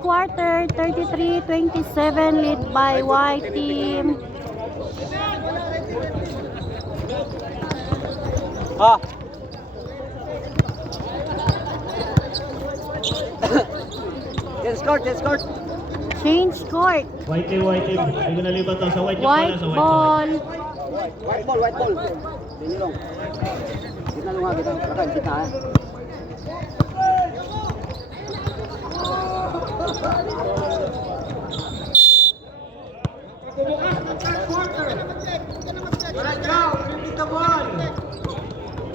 quarter, 33-27, lead by white team. Let's court. Change court. White team. Hindi ko nalipat to. Sa white team White pala. Sa ball. White ball. Hindi lang. Kita lang kita. Kakak kita. Bukas ng third quarter. Kalachao, pilit the ball.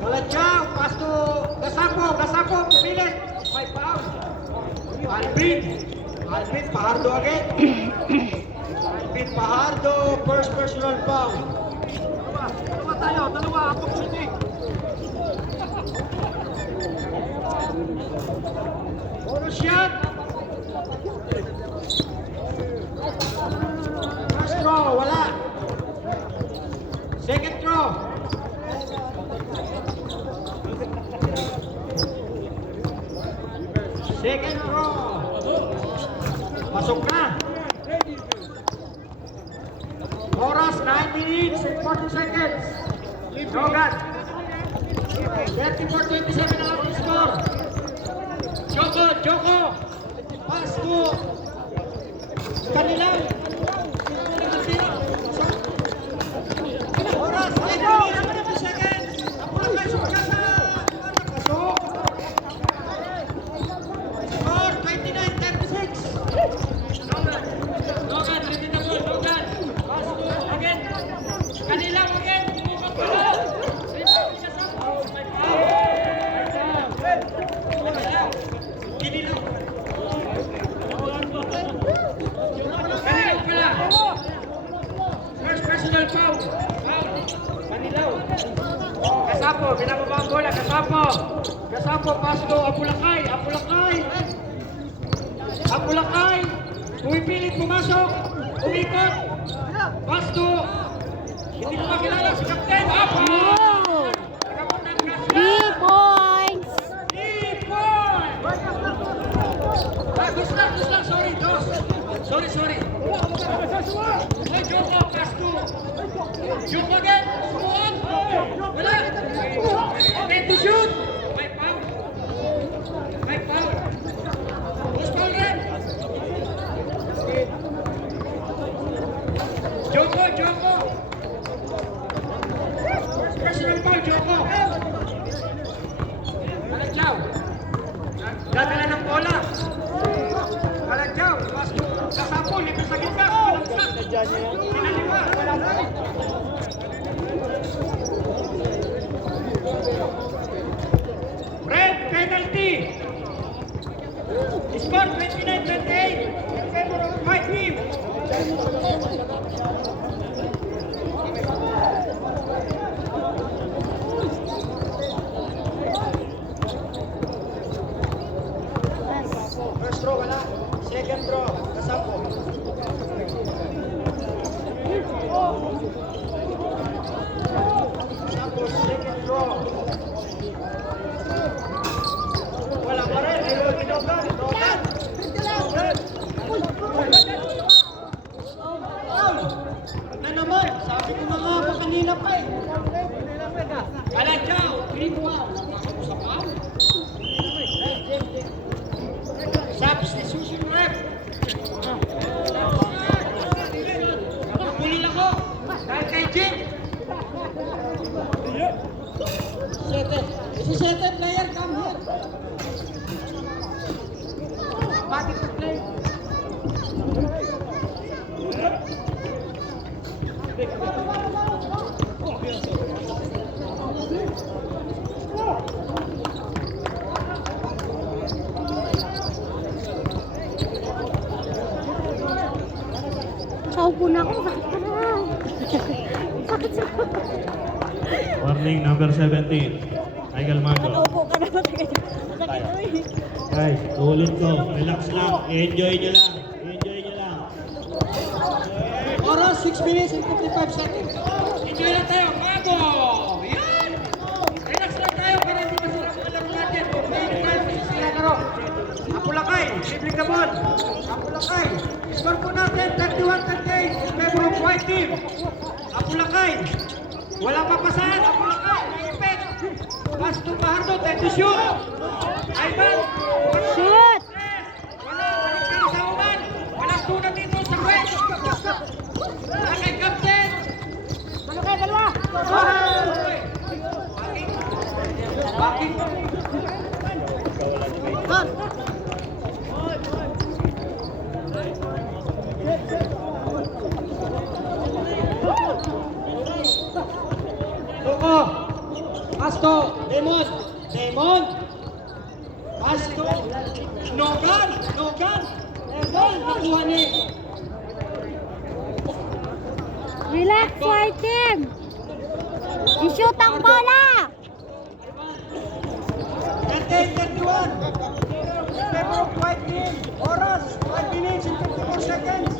Kalachao, pass to Gasapo, pumilit. May foul. Alvin Pajardo again. Alvin Pajardo, first personal foul. Dalawa, apok shooting. Bonus shot. First throw, wala. Second throw. Second throw. Pasok na. Oras 9 minutes and 40 seconds. Logan. 34-27 na lang ang score. Joko. Pass to Kanilang. Oras 8 minutes and 50 seconds. Apura kayo sa pagkasa. Pasok. Score 29-36. Logan, ready na ball. Logan. Pass to again. Kanilang again. First personal foul. Kanilaw. Gasapo, binababa ang bola. Gasapo, pass to Apulakay. Pumipilit pumasok. Umikot. Pass to. Hindi ko makilala si Captain. Wow! 3 points. 3 points. Gusto. Sorry, dos. Sorry. Hey, Joko, pass to. Joko again. Subukan. Wala. Okay, to shoot. May foul. Who's foul red? Joko. First personal foul, Joko. Kalachao. Dadala ng bola. Kalachao. Pass to Gasapo. Lipat sa gitna. Pinaliwa. Red penalty. Score 29-28 in favor of white team. First throw, wala. Second throw, Gasapo. Gasapo, second throw. Wala pa rin. Logan. Na naman, sabi ko na nga pa kanina pa eh. Kalachao, pinikuha. Sa foul. Substitution rep. Pulil ako. Dahil kay Jim. Si Sete player, come here. Body to play. Saupo na ako. Sakit sa Warning number 17. Michael Mago. Nakaupo ka na. Sakit. Guys, ulit ko. Relax lang. Enjoy nyo lang. Oras 6 minutes and 55 seconds. Enjoy lang tayo. Mago! Yan! Relax lang tayo para hindi masarap ang laro natin. Kung hindi tayo masisira laro. Apulakay, dribbling the ball. Apulakay. Score po natin 31-38 in favor of white team. Apulakay. Wala papasahan. Apulakay. Naipit. Pass to Fajardo. Time to shoot. Ivan. Shoot! Wala. Walang pero sa uman. Walang tuna dito sa wet. Wala kay Captain. Dalawa! Hoy! Backing. Good! Toko. Pasto. Demon. Demon. Pasto. Nogan. Nogan. Nogan. Nakuha ni. Relax, white team! I-shoot ang bola! 38-31. In favor of white team. Oras. 5 minutes and 54 seconds.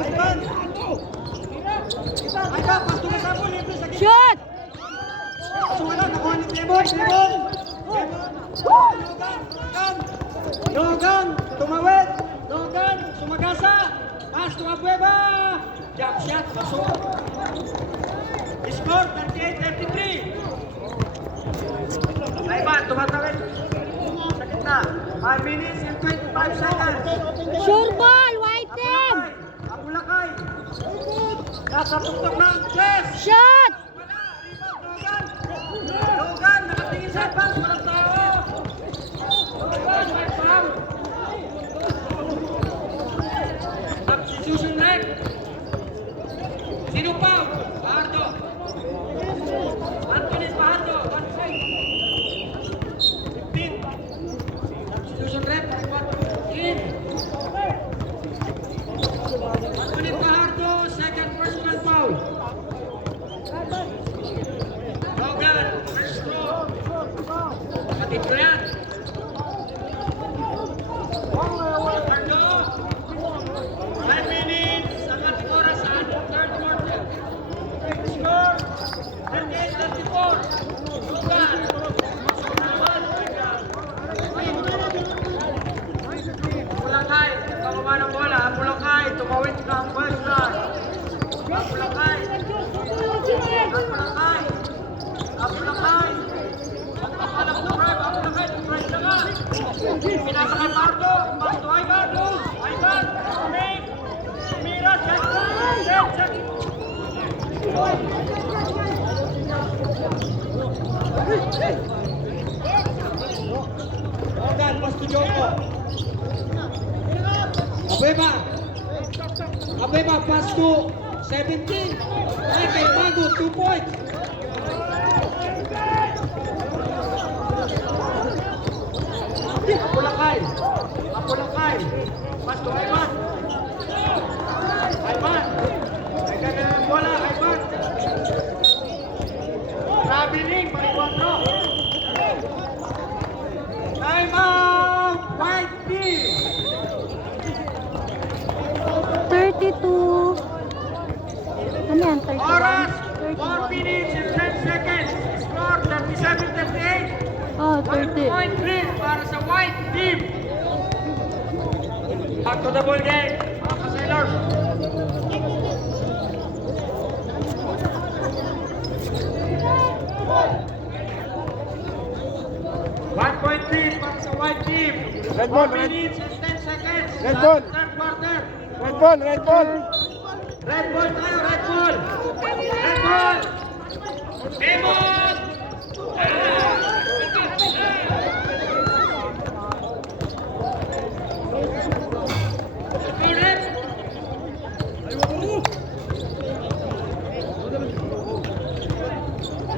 Ivan. Ivan. Pasto ka sa po. Libre sa gitna. Shoot! So wala, nakuha ni Demon. Demon. Nogan. Nogan. Nogan. Tumawid. Nogan. Sumagasa. Pass to Abueva. Jump shot. Pasok. Score 38-33. Ivan, tumatawid. Sa gitna. 5 minutes and 25 seconds. Sure ball, white team! Apulakay. Nasa tuktok ng chest. Shoot! Wala. Rebound. Logan. Logan. Nakatingin sa advance. Walang tao. Logan. May foul. Substitution leg. Sino foul? Fajardo. Anthony Fajardo. 15. Substitution leg. In. Anthony Fajardo. Second personal foul. Logan. First throw. Kapatid ko yan. Fajardo. 5 minutes. Ang ating oras sa third quarter. Score 38-34. Logan. Apulakay. Pababa ng bola. Apulakay. Tumawid na ang first line. Apulakay. Apulakay. Apulakay. Pagpapalang to drive. Apulakay. Drive na nga. Pinasa kay Pardo. Pardo. Ivan. Ivan. Make. Mira. Set. Logan. Pass to Joko. Abueva. Abueva. Pass to 17. Kay Mago. 2 points. Apulakay. Apulakay. Pass to Ivan. Ivan. May ganun ang bola. Ivan. Traveling. Pariwan no. Time out. White team. 32. Ano yan? 31? Oras. 4 31. minutes and 10 seconds. Score 37-38. Oh, 1 30. point lead para sa white team. Back to the ball game. Mga ka-sailors. One point lead para sa white team. Red ball, 4 red. minutes and 10 seconds. Red sa ball. Third quarter. Red ball, red ball. Red ball tayo, red ball. Red ball. Demon. Correct.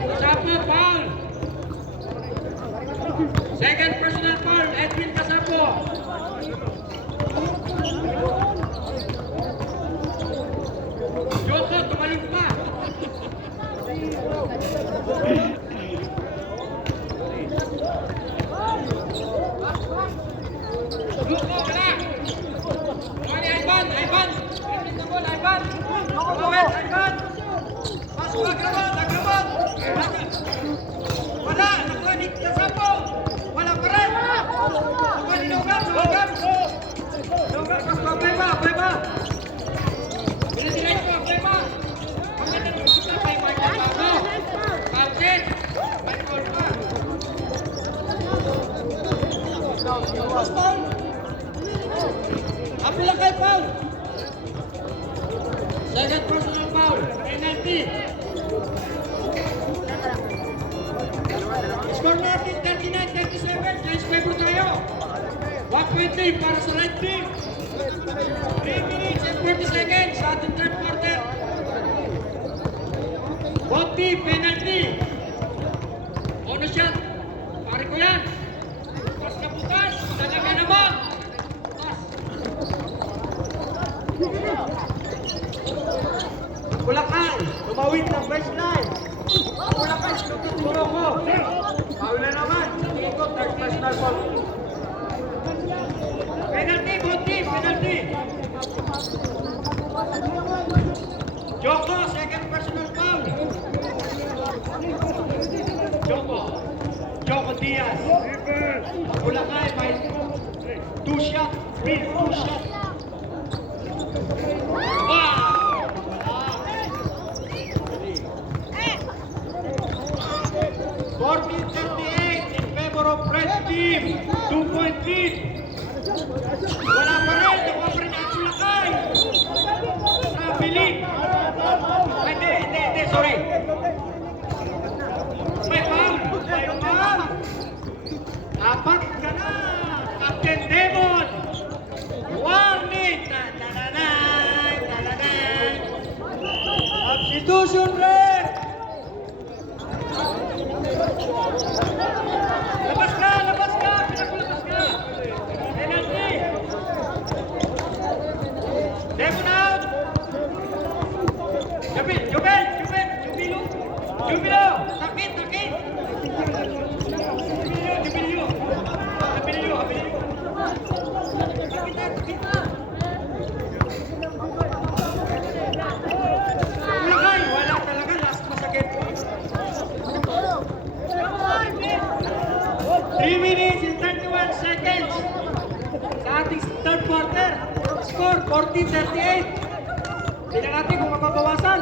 Kasapo, foul. Second personal foul, Edwin Kasapo. Joko, tumaling pa. Bulacan foul. Second personal foul. Penalty. Score natin 39-37. Giants favor tayo. 1.3 para sa red team. 3 minutes and 40 seconds sa ating third quarter. Both team, penalty. Bonus shot. Pare ko yan. Bukas na bukas. Talaga naman. Bukas. Bulacan, tumawid ng baseline. Bulacan, sinukit Morocco. Foul na naman. Ikot, third personal foul. Penalty, both team, penalty. Joko, second personal foul. Joko Diaz. Bulacan, may 2 shot, 2 shot. Wow! 40-38 in favor of red team. 2-point lead. Wala pa rin. Nakuha pa rin ang Bulacan. Trabiling. Hindi. Sorry. May foul. Apat ka na. Captain Demon. Warning. Talanay. Substitution red. Labas ka! Pinakulabas ka! Penalty! Demon out! Jubilo! Takit! Jubilio! Bulacan! Wala talaga, last masakit. 3 minutes and 31 seconds sa ating third quarter. Score 40-38. Tingnan natin kung mapabawasan.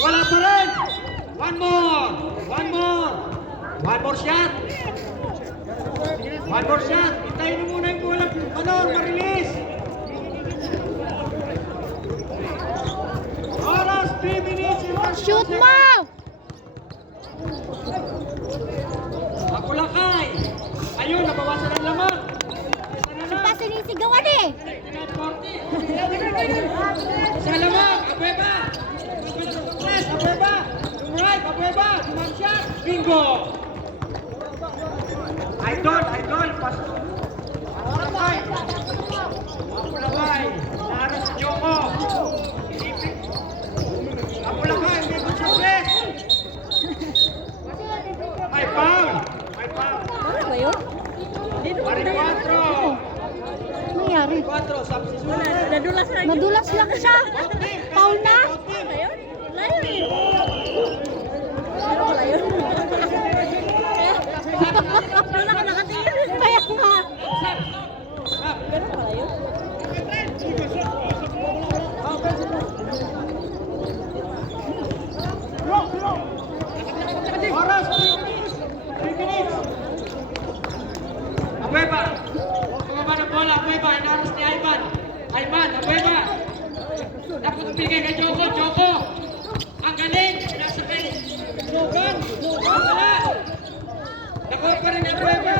Wala pa rin. One more shot. Hintayin mo muna yung bola. Ma-release. Oras 3 minutes and 31 Shoot seconds. mo! Bulacan. Ayun, nabawasan ang lamang. Ano pa sinisigawan eh? Sa lamang, Abueva. Press, Abueva. Right, Abueva. Dumang-shot. Bingo. Idol. Pas. Apulakay. Naras si Joko. Apulakay, may good press. May foul. Ano ba yun? Pari 4. Ano nangyari? 4, substitution. Nadulas lang siya. Foul na? Kaya nga. Oras, 3 minutes. Abueva. Tumaba ng bola, Abueva. Inaras ni Ivan. Abueva. Dapat bigay kay Joko. Ang galing. Nasa kay Logan. Wala. Nakuha pa rin ang Abueva.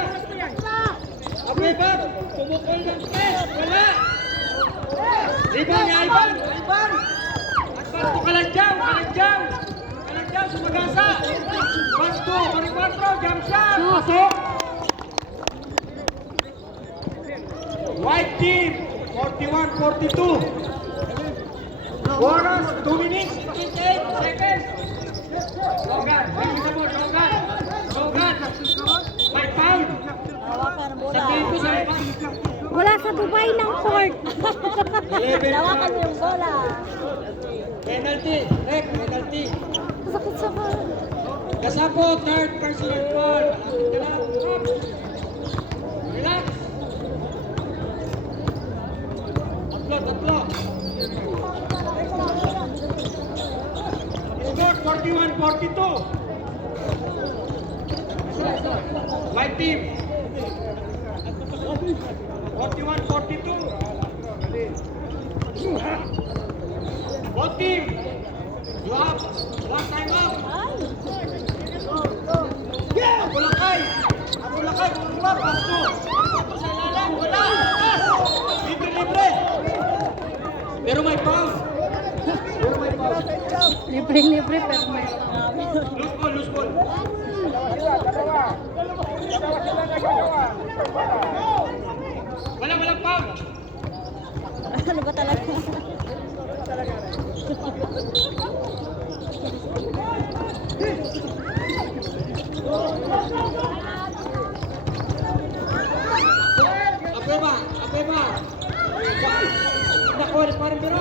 Abueva. Pumukol ng press. Wala. Rebound ni Ivan. At parto Kaladyaw. Sumagasa. 1-2. Pari 4. Jump shot. Pasok. White team. 41-42. Oras, 2 minutes, 28 seconds. Logan. May foul. Sa tempo sa iba. Wala sa Dubai ng court. 11 Lawakan mo yung bola. Penalty. Penalty. Sakit sa bola. Kasapo, third personal foul. Relax. Tatlo. Score 41-42. White team. 41-42. Both team, you have one time out. Apulakay, bumaba, pasto. Sa ilalim, wala, taas. Libre. Pero may foul. Libre, pero may Loose ball. Walang foul. ano ba talaga? Apema. Naku, parang biro.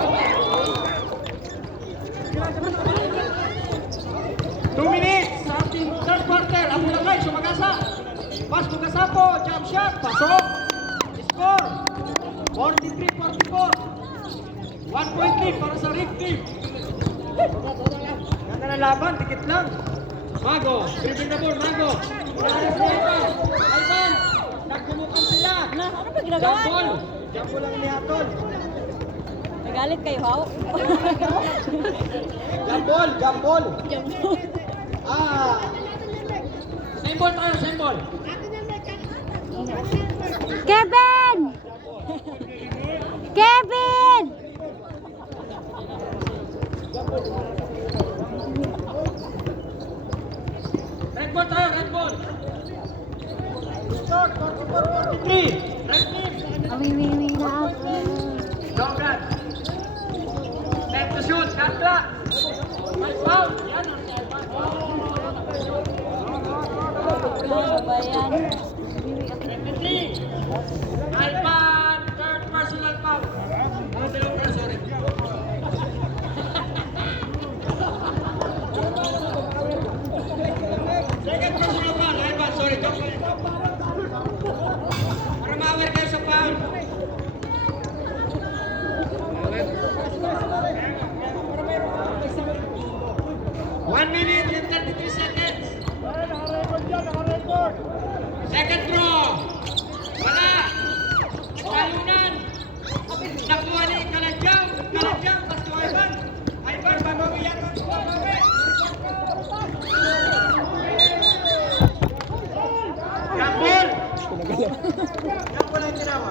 2 minutes, starting third quarter. Apulakay, sumagasa. Pas Mugasapo, jump shot, pasok. Score, 43-44. 1 point lead para sa Rift Team. Ganda na laban, dikit lang. Mago, dribbling the ball, Mago. Laris na Ivan, nagkumukan sila. Ano ba ginagawa? Jump ball lang ni Hatol. Nagalit kayo, Haw? Jump ball. Same ball tayo, same ball. Kevin! Red ball tayo, red ball. Shot, 44-43. Red team. Awiwiwi na ako. Logan. Set to shoot, Katla. May foul. Yan ang Ano ba yan? Alpan, third personal foul. Sorry. Second personal foul, Alpan, sorry. Para ma-aware kayo sa foul. 1 minute and 33 seconds. Second throw. Wala. Talunan. Nakuha ni Kalajang. Tapos to Ivan. Ivan, babawi yan. Jambol. Jambol ang ginawa.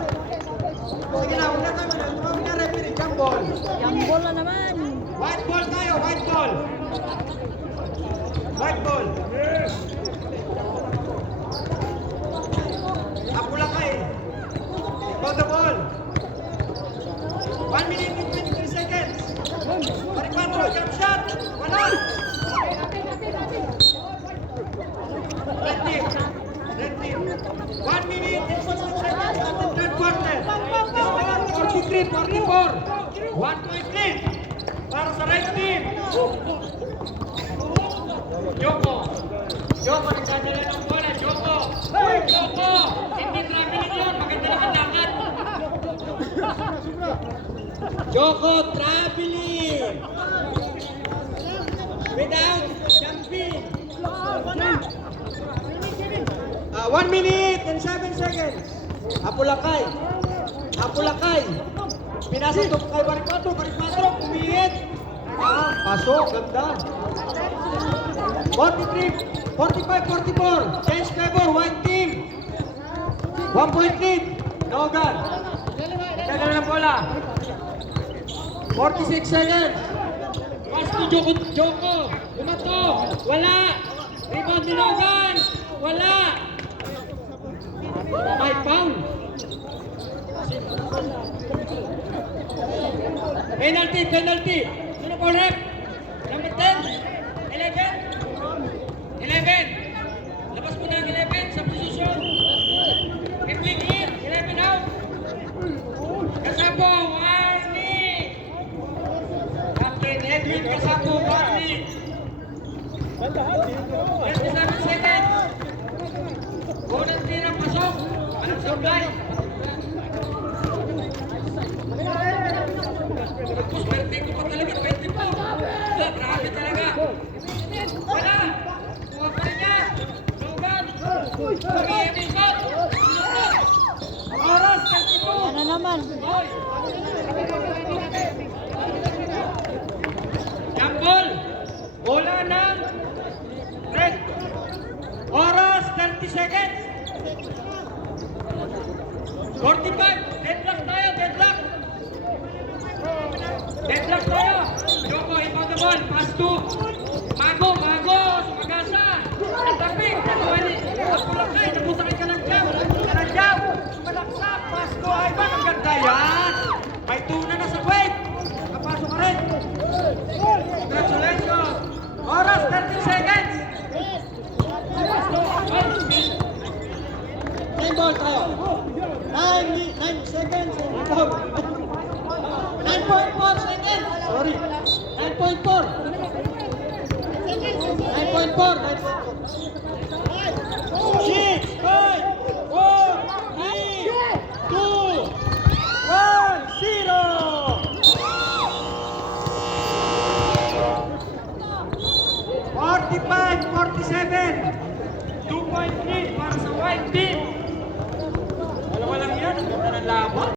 Sige na, huwag na kami. Huwag na referee. Jambol. Jambol na naman. White ball tayo, white ball. White ball. Apulakay. Ikaw the ball. 1 minute and 23 seconds. Maripatro, jump shot. Wala. Red team. 1 minute and 16 seconds at the third quarter. 43-44. 1 point lead para sa red team. Joko, nagdadala ng bola. Joko, hindi traveling yun. Maganda lang ang lakad. Joko, traveling. Without jumping. 1 minute and 7 seconds. Apulakay. Pinasa ito kay Baripatro, umihit. Pasok, ganda. 45-44. Change favor, white team. 1 point lead. Nogan. Nagdadala ng bola. 46 seconds. Pass to Joko. Bumato. Wala. Rebound ni Nogan. Wala. May foul. Penalty. Sino po rep? Number 10? 11? Labas po ng 11 sa posisyon. Edwin in, 11 out. Kasapo, warning. Captain Edwin Kasapo, warning. 27 seconds. Unang tira, pasok. Anong supply? Swerte ko pa talaga, 20 po. Grabe talaga. Wala. Kuha pa rin niya. Logan. Umiibikot. Oras, 32. Ano naman? Hoy. seconds. 45. Deadlock tayo, deadlock. Deadlock tayo. Joko, inbound the ball. Pass to Mago, Sumagasa. Nagtapik. Nagpulakay. Nagpusakay ka ng jam. Sumalaksak. Pass to Ivan. Ang ganda yan. May tuna na sa wave. Nakapasok ka rin. Congratulations. Oras, 30 seconds. Pass to Ivan. Nine ball tayo. 9 seconds. 9.4 seconds. Sorry. 9.4. 9.4. 6, 5, 4, 3, 2, 1, 0. Two-point lead para sa white team. Dalawa lang yan. Ang ganda ng laban.